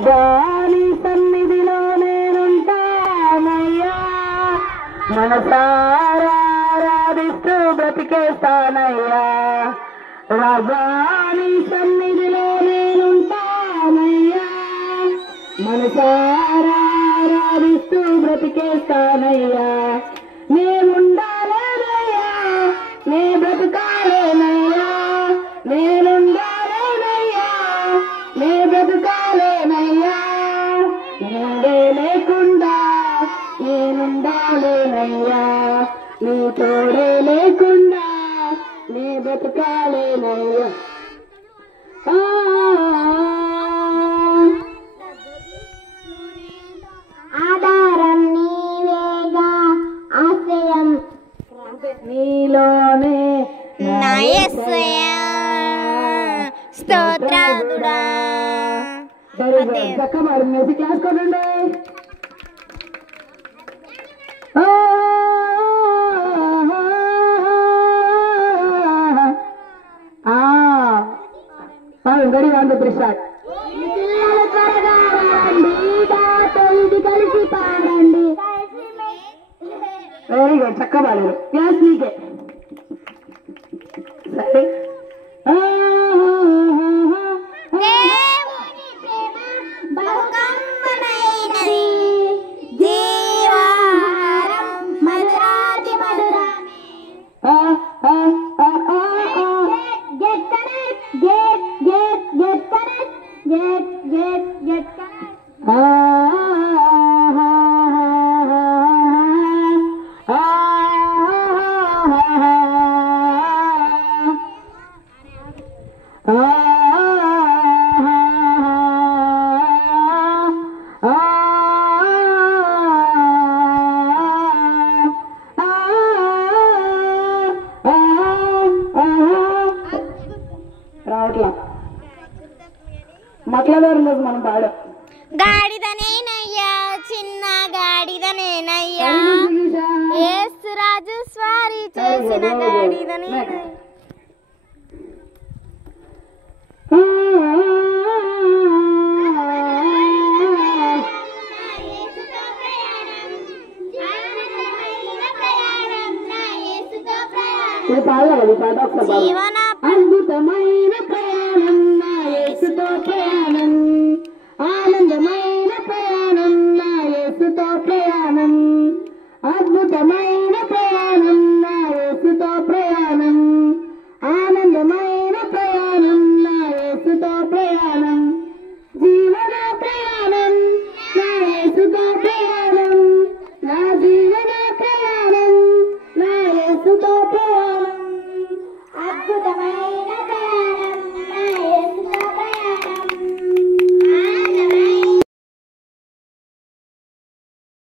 రాజాని సన్నిధిలో నేనుంటానయ్యా మనసారా ఆరాధిస్తూ బ్రతికేస్తానయ్యా రాజాని సన్నిధిలో నేనుంటానయ్యా మనసారా ఆరాధిస్తూ బ్రతికేస్తానయ్యా నేనుండాలేనయ్యా నే బ్రతకాలేనయ్యా నేనుండాలేనయ్యా నే బ్రతకాలేనయ్యా నీవే లేకుండా నేనుండాలేనయ్యా నీ తోడే లేకుండా నే బ్రతకాలేనయ్యా ఆధారం నీవేగా ఆశ్రయం నీలోనే నా యేసయ్యా స్తోత్రాదుడా చక్క మరి మ్యూజిక్ క్లాస్ కొనండి గడి వాంది ప్రసాద్ త్వరగా రండి నాతో ఇది కలిసి పాడండి వెరీ గుడ్ చక్క పాడారు క్లాస్ నీకే సరే దేవుని ప్రేమ బహుకమ్మనైనది జీవాహారం మధురాతి మధురామి get connect get connect get connect రావట్లా మట్లదారు మనం పాడాం గాడిదనేనయ్యా చిన్న గాడిదనేనయ్యా యేసురాజు స్వారీ చేసిన గాడిదనేనయ్యా పాడాలి పాట ఒకసారి జీవన అద్భుతమైన ప్రయాణం నా యేసుతో ప్రయాణం ఆనందమైన ప్రయాణం నా యేసుతో ప్రయాణం అద్భుతమైన